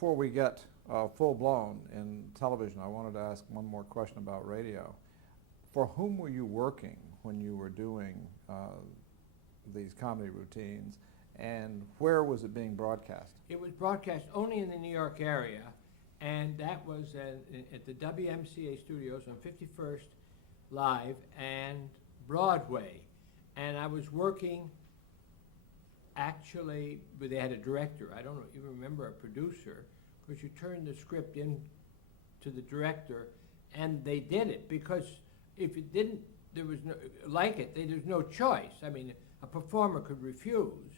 before we get full-blown in television, I wanted to ask one more question about radio. For whom were you working when you were doing these comedy routines, and where was it being broadcast? It was broadcast only in the New York area, and that was at the WMCA studios on 51st Live and Broadway. And I was working, actually, they had a director. I don't even remember a producer, because you turned the script in to the director, and they did it, because if it didn't, there was no, there's no choice. I mean, a performer could refuse,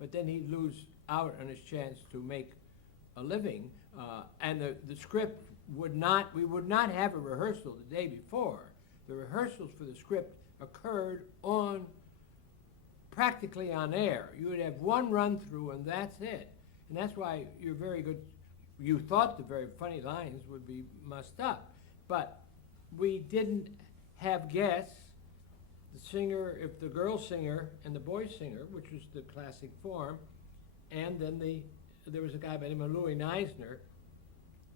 but then he'd lose out on his chance to make a living, and the script we would not have a rehearsal the day before. The rehearsals for the script occurred practically on air. You would have one run through and that's it. And that's why you're very good. You thought the very funny lines would be mussed up, but we didn't have guests. The singer, if the girl singer and the boy singer, which was the classic form, and then there was a guy by the name of Louis Neisner,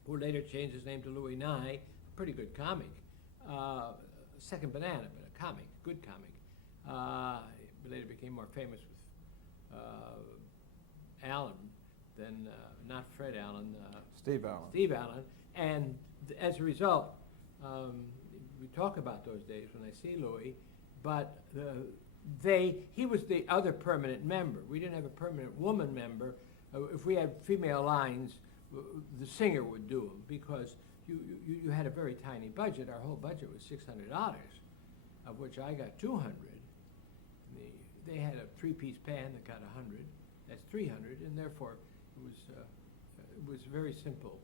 who later changed his name to Louis Nye, a pretty good comic. Second Banana, but a comic, good comic. Later became more famous with Allen than, not Fred Allen. Steve Allen. Steve Allen. And as a result, we talk about those days when I see Louis, but he was the other permanent member. We didn't have a permanent woman member. If we had female lines, the singer would do them, because you had a very tiny budget. Our whole budget was $600, of which I got 200. They had a three-piece band that got 100. That's 300, and therefore it was very simple,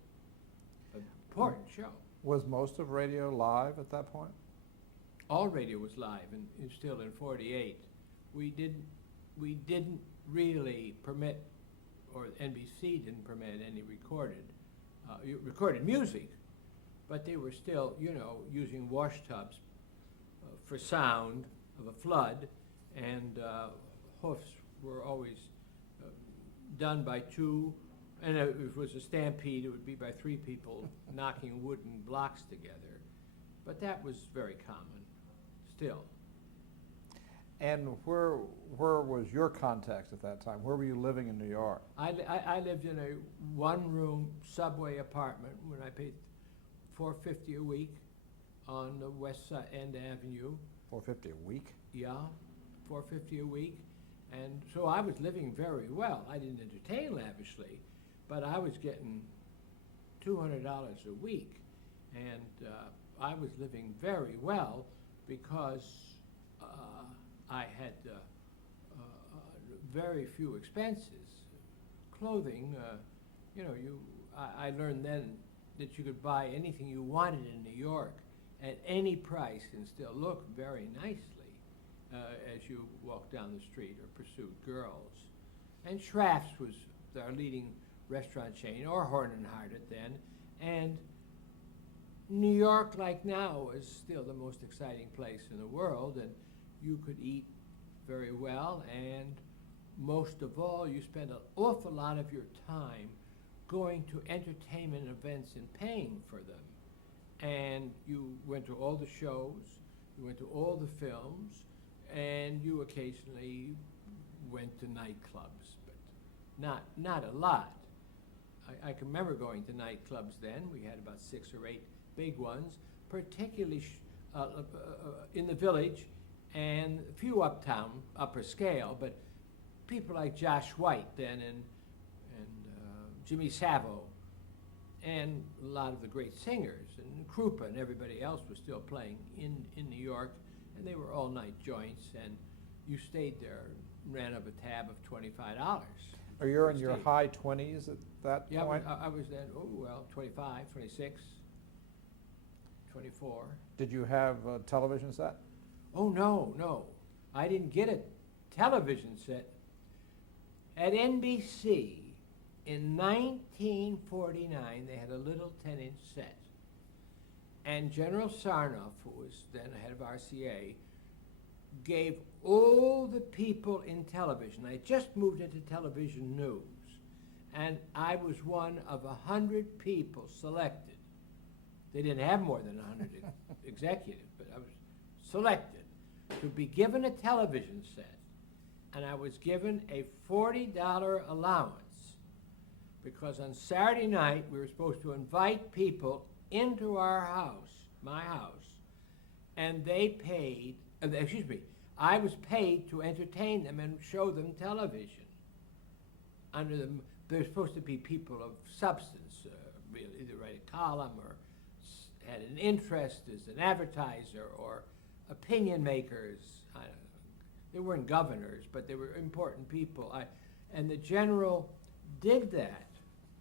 important show. Was most of radio live at that point? All radio was live, and still in '48. We didn't really permit, or NBC didn't permit any recorded music, but they were still, using wash tubs for sound of a flood, and hoofs were always done by two, and if it was a stampede, it would be by three people knocking wooden blocks together. But that was very common, still. And where was your context at that time? Where were you living in New York? I lived in a one-room subway apartment when I paid $4.50 a week on the West End Avenue. $4.50 a week? Yeah, $4.50 a week. And so I was living very well. I didn't entertain lavishly, but I was getting $200 a week. And I was living very well because I had very few expenses. Clothing, I learned then that you could buy anything you wanted in New York at any price and still look very nicely as you walked down the street or pursued girls. And Schraff's was our leading restaurant chain, or Horn and Hardart then. And New York, like now, is still the most exciting place in the world, and you could eat very well, and most of all, you spend an awful lot of your time going to entertainment events and paying for them. And you went to all the shows, you went to all the films, and you occasionally went to nightclubs, but not a lot. I can remember going to nightclubs then. We had about 6 or 8 big ones, particularly in the Village, and a few uptown, upper scale, but people like Josh White then, and Jimmy Savo, and a lot of the great singers, and Krupa and everybody else was still playing in New York, and they were all-night joints, and you stayed there and ran up a tab of $25. Are you in your high 20s at that point? Yeah, I was then, 25, 26, 24. Did you have a television set? Oh, no. I didn't get a television set. At NBC, in 1949, they had a little 10-inch set. And General Sarnoff, who was then head of RCA, gave all the people in television, I just moved into television news, And I was one of 100 people selected. They didn't have more than 100 executives, but I was selected to be given a television set. And I was given a $40 allowance because on Saturday night we were supposed to invite people into our house, my house, and they paid, I was paid to entertain them and show them television. They're supposed to be people of substance, really, either write a column or had an interest as an advertiser or opinion makers. I don't know. They weren't governors, but they were important people. And the general did that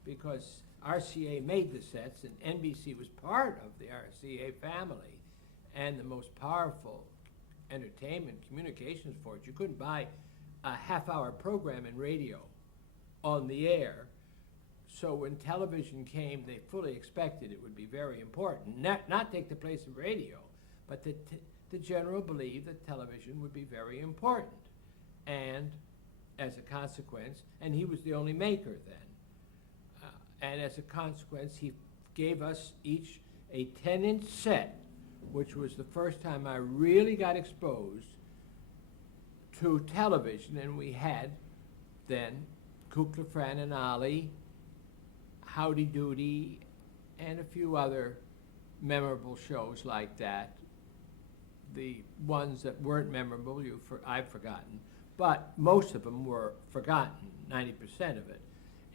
because RCA made the sets and NBC was part of the RCA family and the most powerful entertainment communications force. You couldn't buy a half-hour program in radio on the air. So when television came, they fully expected it would be very important. Not take the place of radio, but the general believed that television would be very important. And as a consequence, and he was the only maker then, and as a consequence, he gave us each a 10-inch set, which was the first time I really got exposed to television. And we had then Kukla, Fran and Ollie, Howdy Doody, and a few other memorable shows like that. The ones that weren't memorable, I've forgotten, but most of them were forgotten, 90% of it.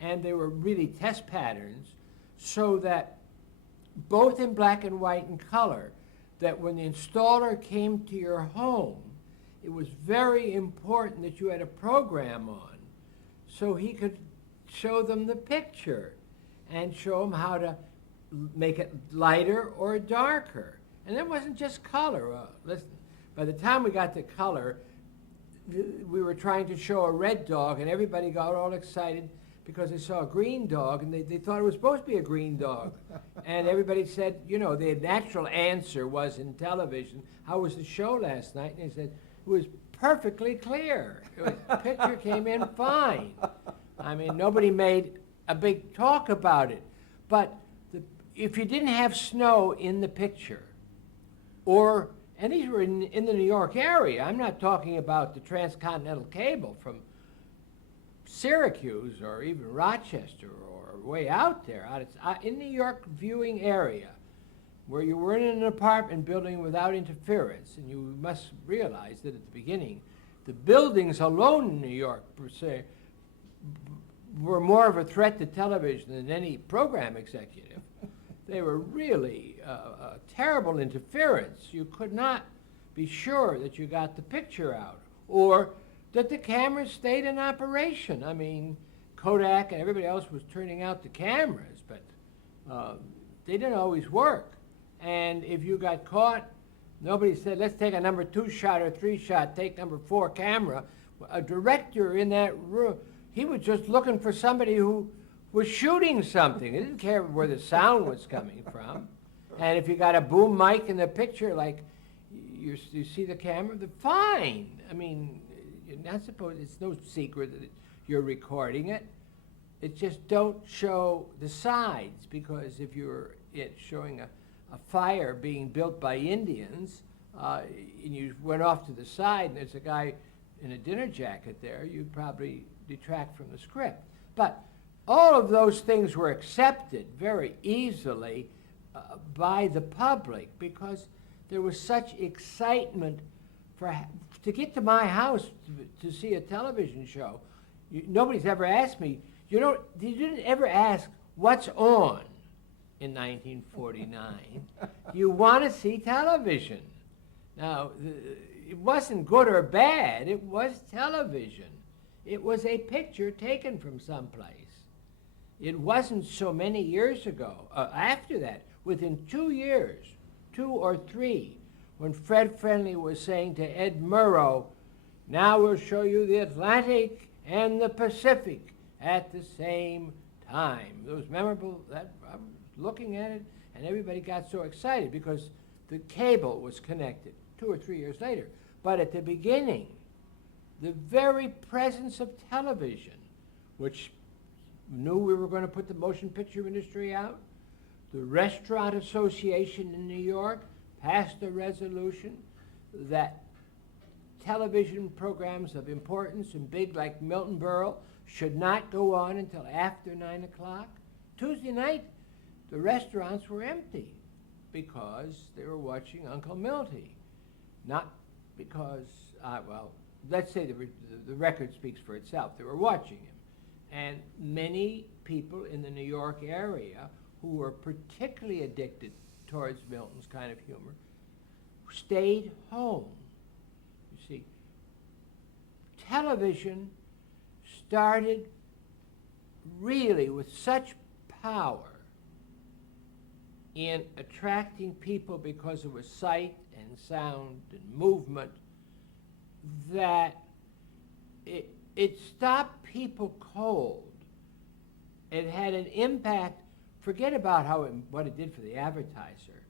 And they were really test patterns so that both in black and white and color, that when the installer came to your home, it was very important that you had a program on so he could show them the picture and show them how to make it lighter or darker. And it wasn't just color. Listen, by the time we got to color, we were trying to show a red dog, and everybody got all excited because they saw a green dog, and they thought it was supposed to be a green dog. And everybody said, you know, the natural answer was in television, how was the show last night? And they said, it was perfectly clear. The picture came in fine. I mean, nobody made a big talk about it. But if you didn't have snow in the picture, and these were in the New York area. I'm not talking about the transcontinental cable from Syracuse or even Rochester or way out there, in New York viewing area, where you were in an apartment building without interference. And you must realize that at the beginning, the buildings alone in New York, per se, were more of a threat to television than any program executive. They were really a terrible interference. You could not be sure that you got the picture out or that the cameras stayed in operation. I mean, Kodak and everybody else was turning out the cameras, but they didn't always work. And if you got caught, nobody said, let's take a number 2 shot or 3 shot, take number 4 camera. A director in that room, he was just looking for somebody who was shooting something. They didn't care where the sound was coming from. And if you got a boom mic in the picture, like you see the camera, they're fine. I mean, you're not supposed, it's no secret that you're recording it. It just don't show the sides, because if you're showing a fire being built by Indians, and you went off to the side and there's a guy in a dinner jacket there, you'd probably detract from the script. But all of those things were accepted very easily by the public because there was such excitement to get to my house to see a television show. Nobody's ever asked me, you didn't ever ask what's on in 1949. You want to see television. Now, it wasn't good or bad. It was television. It was a picture taken from someplace. It wasn't so many years ago, after that, within 2 years, 2 or 3, when Fred Friendly was saying to Ed Murrow, now we'll show you the Atlantic and the Pacific at the same time. It was memorable. I was looking at it, and everybody got so excited because the cable was connected 2 or 3 years later. But at the beginning, the very presence of television, which knew we were going to put the motion picture industry out. The Restaurant Association in New York passed a resolution that television programs of importance and big like Milton Berle should not go on until after 9 o'clock. Tuesday night, the restaurants were empty because they were watching Uncle Milty. Not because, well, let's say the record speaks for itself. They were watching him. And many people in the New York area who were particularly addicted towards Milton's kind of humor stayed home. You see, television started really with such power in attracting people because it was sight and sound and movement that it stopped people cold. It had an impact, forget about what it did for the advertiser,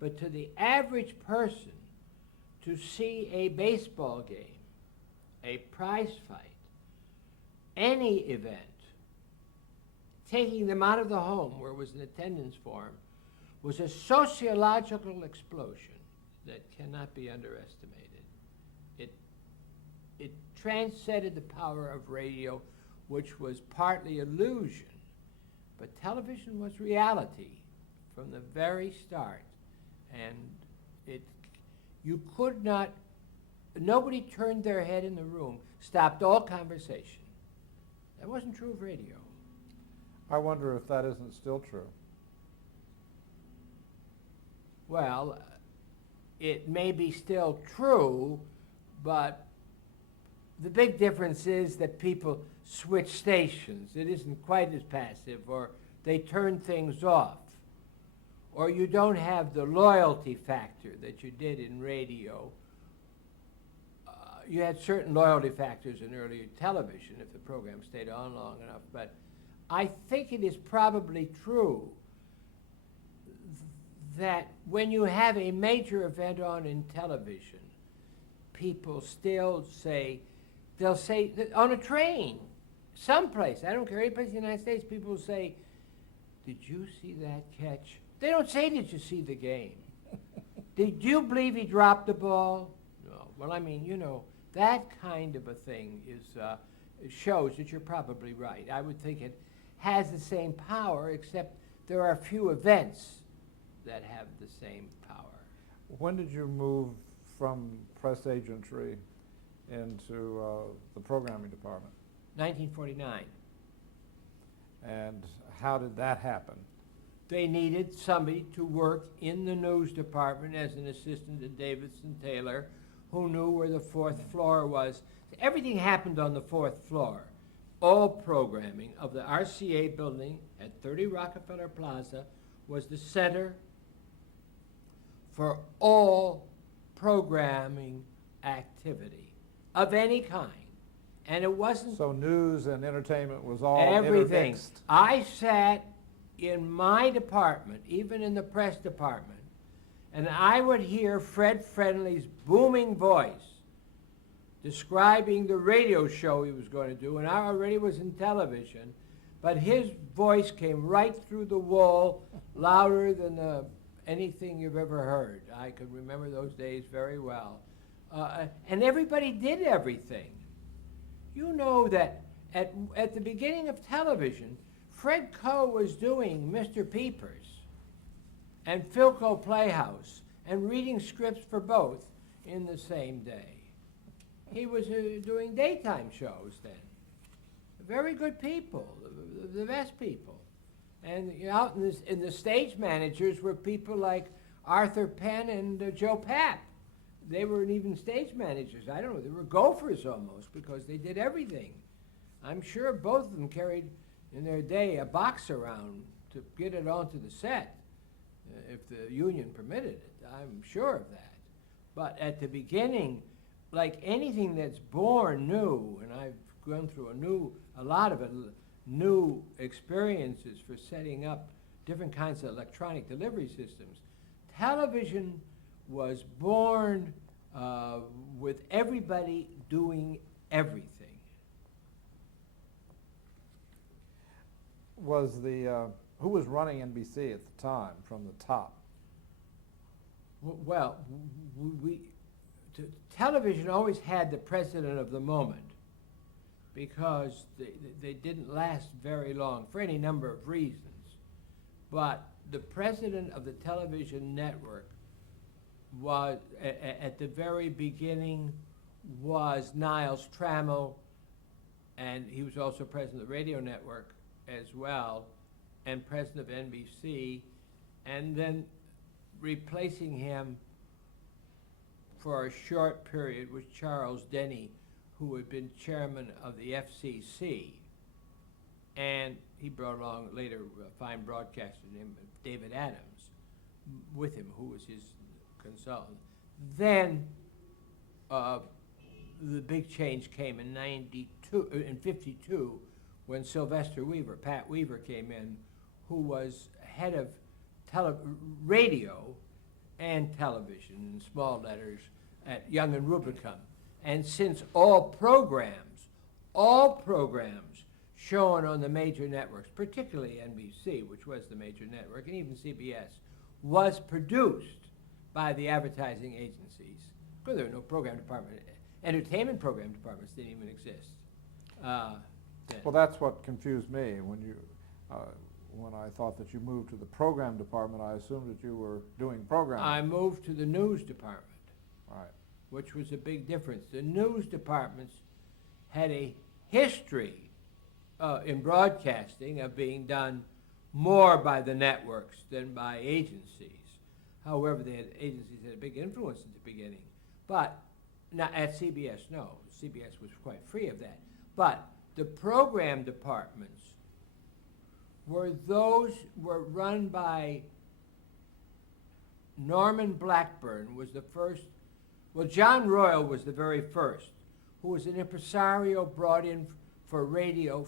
but to the average person to see a baseball game, a prize fight, any event, taking them out of the home where it was an attendance form, was a sociological explosion that cannot be underestimated. It transcended the power of radio, which was partly illusion, but television was reality from the very start. And you could not, nobody turned their head in the room, stopped all conversation. That wasn't true of radio. I wonder if that isn't still true. Well, it may be still true, but the big difference is that people switch stations. It isn't quite as passive, or they turn things off, or you don't have the loyalty factor that you did in radio. You had certain loyalty factors in earlier television if the program stayed on long enough, but I think it is probably true that when you have a major event on in television, people still say, they'll say, on a train, someplace, I don't care, any place in the United States, people will say, did you see that catch? They don't say, did you see the game? Did you believe he dropped the ball? No. Well, I mean, you know, that kind of a thing shows that you're probably right. I would think it has the same power, except there are few events that have the same power. When did you move from press agentry into the programming department? 1949. And how did that happen? They needed somebody to work in the news department as an assistant to Davidson Taylor, who knew where the fourth floor was. Everything happened on the fourth floor. All programming of the RCA building at 30 Rockefeller Plaza was the center for all programming activity of any kind. And it wasn't... So news and entertainment was all everything. Intermixed. I sat in my department, even in the press department, and I would hear Fred Friendly's booming voice describing the radio show he was going to do, and I already was in television, but his voice came right through the wall, louder than anything you've ever heard. I could remember those days very well. And everybody did everything. You know that at the beginning of television, Fred Coe was doing Mr. Peepers and Philco Playhouse and reading scripts for both in the same day. He was doing daytime shows then. Very good people, the best people. And out in the stage managers were people like Arthur Penn and Joe Papp. They weren't even stage managers. I don't know, they were gophers almost because they did everything. I'm sure both of them carried in their day a box around to get it onto the set, if the union permitted it. I'm sure of that. But at the beginning, like anything that's born new, and I've gone through a lot of it, new experiences for setting up different kinds of electronic delivery systems. Television was born with everybody doing everything. was the, who was running NBC at the time from the top? Well, television always had the president of the moment because they didn't last very long for any number of reasons. But the president of the television network was, at the very beginning, was Niles Trammell, and he was also president of the radio network as well, and president of NBC, and then replacing him for a short period was Charles Denny, who had been chairman of the FCC. And he brought along later a fine broadcaster named David Adams with him, who was his consultant. Then the big change came in in 52, when Sylvester Weaver, Pat Weaver, came in, who was head of radio and television in small letters at Young and Rubicam. And since all programs shown on the major networks, particularly NBC, which was the major network, and even CBS, was produced by the advertising agencies, because there were no program department. Entertainment program departments didn't even exist. Well, that's what confused me when I thought that you moved to the program department. I assumed that you were doing programming. I moved to the news department, Right. which was a big difference. The news departments had a history in broadcasting of being done more by the networks than by agencies. However, agencies had a big influence at the beginning. But now at CBS, no. CBS was quite free of that. But the program departments were run by Norman Blackburn was the first. Well, John Royal was the very first, who was an impresario brought in for radio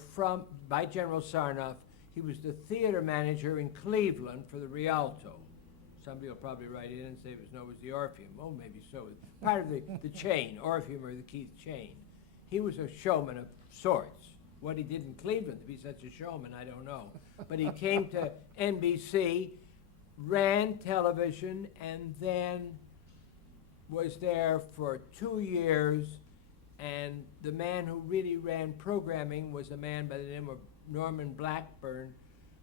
by General Sarnoff. He was the theater manager in Cleveland for the Rialto. Somebody will probably write in and say it was the Orpheum. Oh, maybe so. Part of the chain, Orpheum or the Keith chain. He was a showman of sorts. What he did in Cleveland to be such a showman, I don't know. But he came to NBC, ran television, and then was there for 2 years. And the man who really ran programming was a man by the name of Norman Blackburn,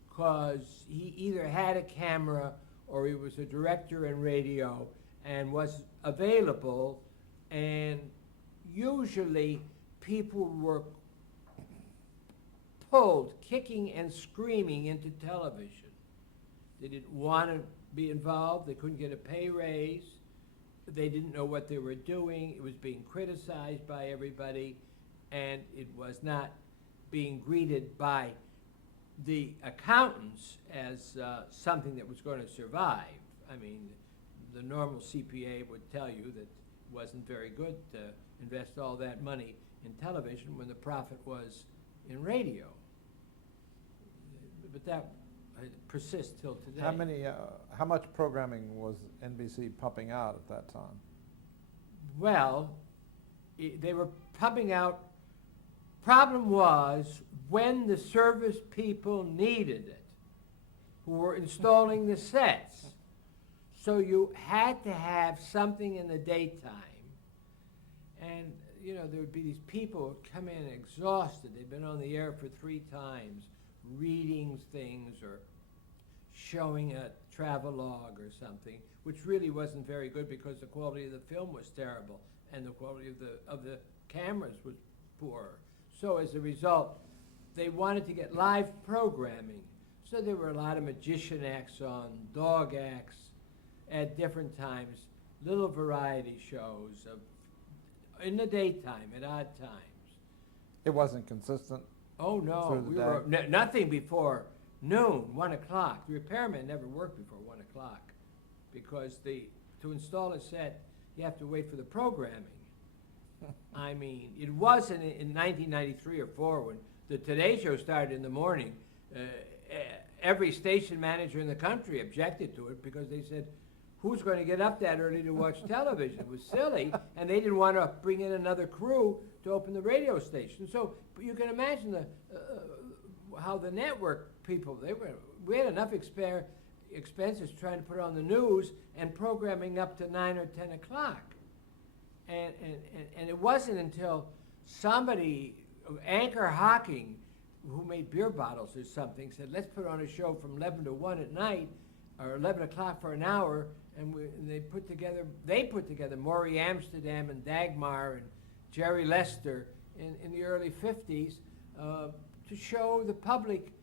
because he either had a camera or he was a director in radio and was available, and usually people were pulled kicking and screaming into television. They didn't want to be involved. They couldn't get a pay raise. They didn't know what they were doing. It was being criticized by everybody, and it was not being greeted by the accountants as something that was going to survive. I mean, the normal CPA would tell you that it wasn't very good to invest all that money in television when the profit was in radio. But that persists till today. How much programming was NBC pumping out at that time? Well, they were pumping out. Problem was when the service people needed it, who were installing the sets. So you had to have something in the daytime. And, you know, there would be these people who would come in exhausted. They'd been on the air for 3 times, reading things or showing a travelogue or something, which really wasn't very good because the quality of the film was terrible and the quality of the cameras was poor. So as a result, they wanted to get live programming. So there were a lot of magician acts on, dog acts at different times, little variety shows in the daytime at odd times. It wasn't consistent? Oh, no. Through the day? Were nothing before noon, 1 o'clock. The repairman never worked before 1 o'clock because to install a set, you have to wait for the programming. I mean, it wasn't in 1993 or 4 when the Today Show started in the morning. Every station manager in the country objected to it because they said, who's going to get up that early to watch television? It was silly, and they didn't want to bring in another crew to open the radio station. So you can imagine how the network people, we had enough expenses trying to put on the news and programming up to 9 or 10 o'clock. And it wasn't until somebody, Anchor Hocking, who made beer bottles or something, said, let's put on a show from 11 to 1 at night, or 11 o'clock for an hour, and they put together Maury Amsterdam and Dagmar and Jerry Lester in the early 50s to show the public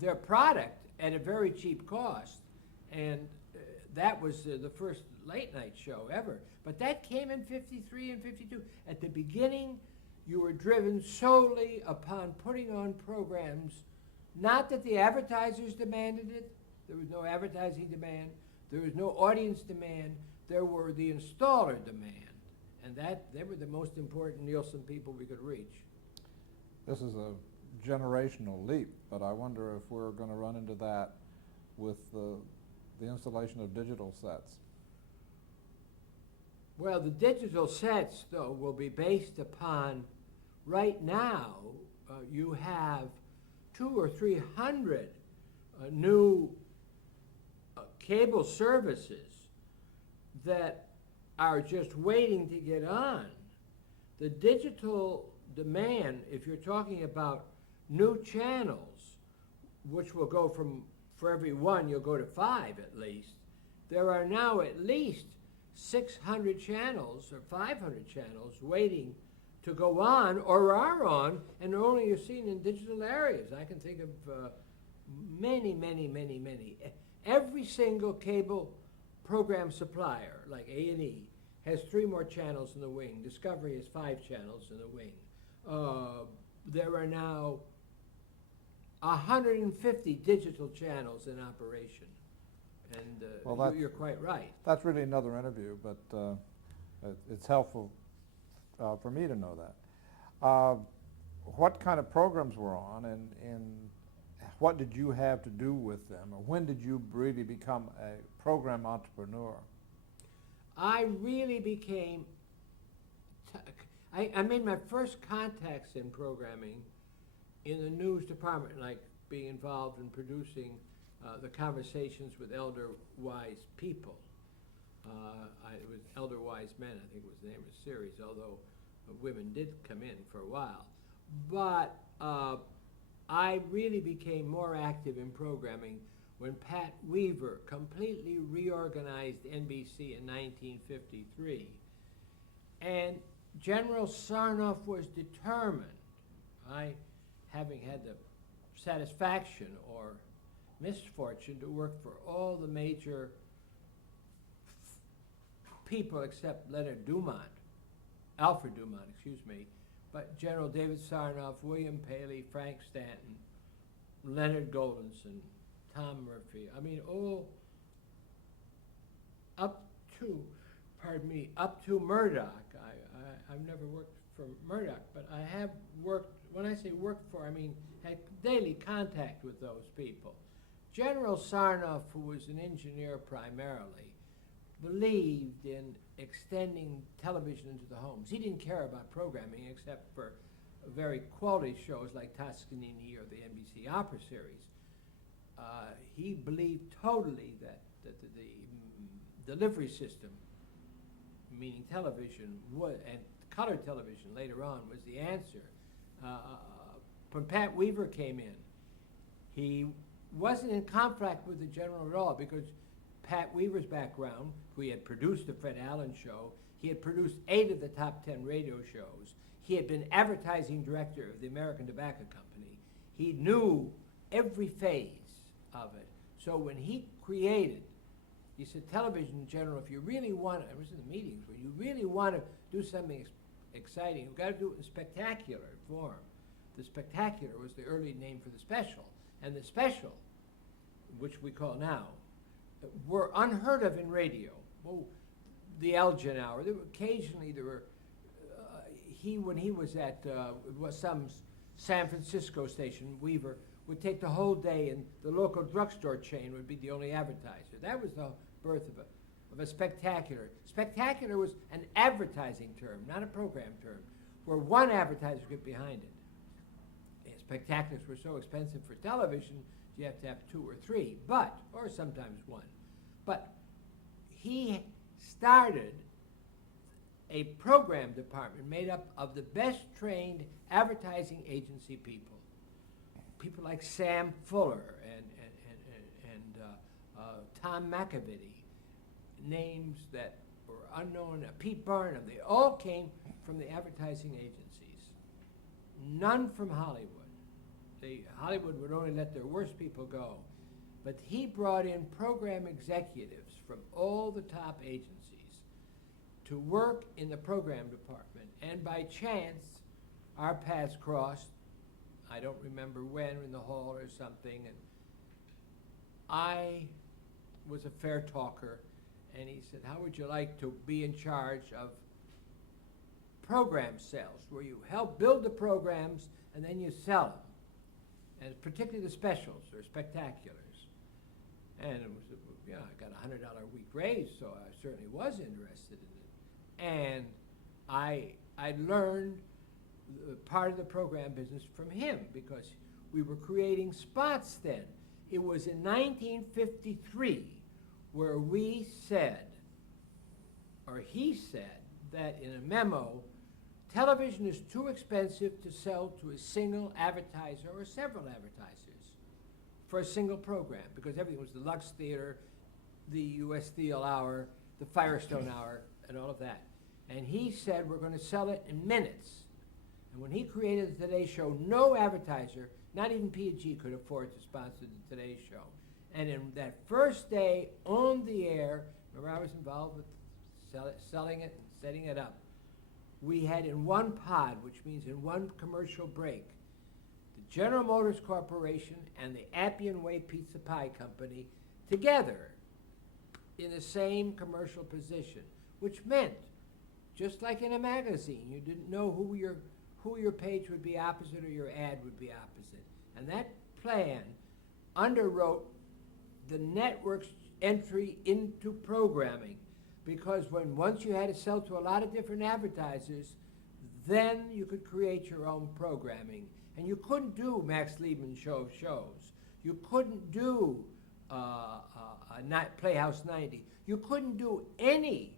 their product at a very cheap cost. And that was the first late night show ever. But that came in 53 and 52. At the beginning, you were driven solely upon putting on programs, not that the advertisers demanded it. There was no advertising demand. There was no audience demand. There were the installer demand. And they were the most important Nielsen people we could reach. This is a generational leap, but I wonder if we're going to run into that with the installation of digital sets. Well, the digital sets, though, will be based upon, right now, you have 200 or 300 new cable services that are just waiting to get on. The digital demand, if you're talking about new channels, which will go from, for every one, you'll go to 5 at least. There are now at least 600 channels or 500 channels waiting to go on or are on, and only are seen in digital areas. I can think of many. Every single cable program supplier, like A&E, has 3 more channels in the wing. Discovery has 5 channels in the wing. There are now 150 digital channels in operation. And well, you're quite right. That's really another interview, but it's helpful for me to know that. What kind of programs were on, and what did you have to do with them, or when did you really become a program entrepreneur? I really became, I made my first contacts in programming in the news department, like being involved in producing the Conversations with Elder Wise People. It was Elder Wise Men, I think was the name of the series, although women did come in for a while. But I really became more active in programming when Pat Weaver completely reorganized NBC in 1953. And General Sarnoff was determined, having had the satisfaction or misfortune to work for all the major people except Alfred Dumont, excuse me, but General David Sarnoff, William Paley, Frank Stanton, Leonard Goldenson, Tom Murphy, I mean, all up to Murdoch. I've never worked for Murdoch, but I have worked, when I say worked for, I mean had daily contact with those people. General Sarnoff, who was an engineer primarily, believed in extending television into the homes. He didn't care about programming except for very quality shows like Toscanini or the NBC Opera series. He believed totally that the delivery system, meaning television, and color television later on, was the answer. When Pat Weaver came in, he wasn't in conflict with the general at all, because Pat Weaver's background, who he had produced the Fred Allen show, he had produced 8 of the top 10 radio shows. He had been advertising director of the American Tobacco Company. He knew every phase of it. So when he created, he said, television in general, if you really want to, I was in the meetings, when you really want to do something exciting, you've got to do it in spectacular form. The spectacular was the early name for the special. And the special, which we call now, were unheard of in radio. Oh, the Elgin Hour. Occasionally there were, when he was at some San Francisco station, Weaver would take the whole day, and the local drugstore chain would be the only advertiser. That was the birth of a spectacular. Spectacular was an advertising term, not a program term, where one advertiser could get behind it. spectaculars were so expensive for television, you have to have 2 or 3, or sometimes 1. But he started a program department made up of the best trained advertising agency people. People like Sam Fuller and Tom McAvity, names that were unknown, Pete Barnum, they all came from the advertising agencies. None from Hollywood. Hollywood would only let their worst people go. But he brought in program executives from all the top agencies to work in the program department. And by chance, our paths crossed. I don't remember when, in the hall or something. And I was a fair talker. And he said, how would you like to be in charge of program sales, where you help build the programs and then you sell them? And particularly the specials or spectaculars. And it was, I got a $100 a week raise, so I certainly was interested in it. And I learned part of the program business from him because we were creating spots then. It was in 1953 where we said, or he said, that in a memo, television is too expensive to sell to a single advertiser or several advertisers for a single program, because everything was the Lux Theater, the U.S. Steel Hour, the Firestone Hour, and all of that. And he said, we're going to sell it in minutes. And when he created the Today Show, no advertiser, not even P&G, could afford to sponsor the Today Show. And in that first day on the air, remember I was involved with selling it and setting it up, we had in one pod, which means in one commercial break, the General Motors Corporation and the Appian Way Pizza Pie Company together in the same commercial position, which meant, just like in a magazine, you didn't know who your page would be opposite or your ad would be opposite. And that plan underwrote the network's entry into programming, because once you had to sell to a lot of different advertisers, then you could create your own programming. And you couldn't do Max Liebman show of shows. You couldn't do Playhouse 90. You couldn't do any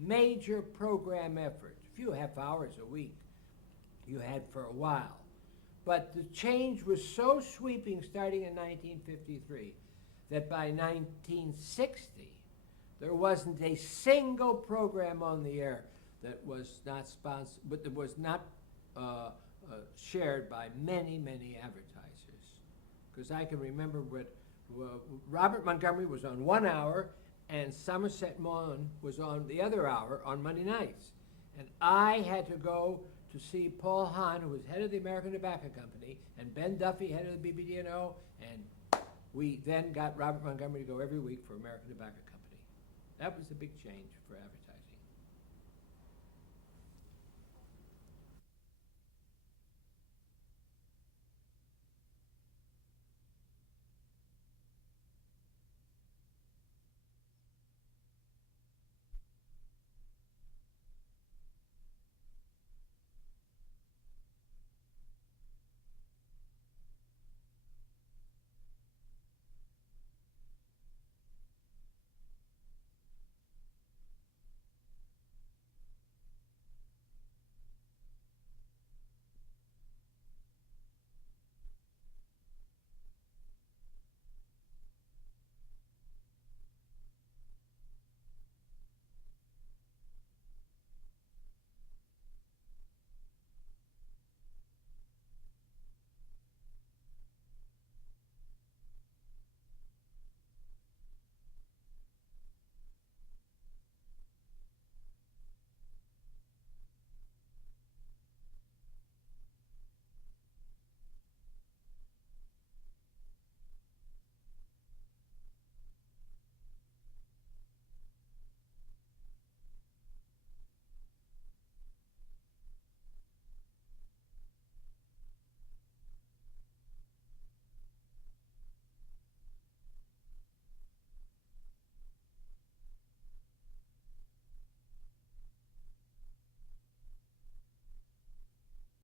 major program effort. A few half hours a week you had for a while. But the change was so sweeping starting in 1953 that by 1960, there wasn't a single program on the air that was not sponsored, but that was not shared by many, many advertisers. Because I can remember Robert Montgomery was on 1 hour, and Somerset Maugham was on the other hour on Monday nights. And I had to go to see Paul Hahn, who was head of the American Tobacco Company, and Ben Duffy, head of the BBD&O, and we then got Robert Montgomery to go every week for American Tobacco Company. That was a big change for advertising.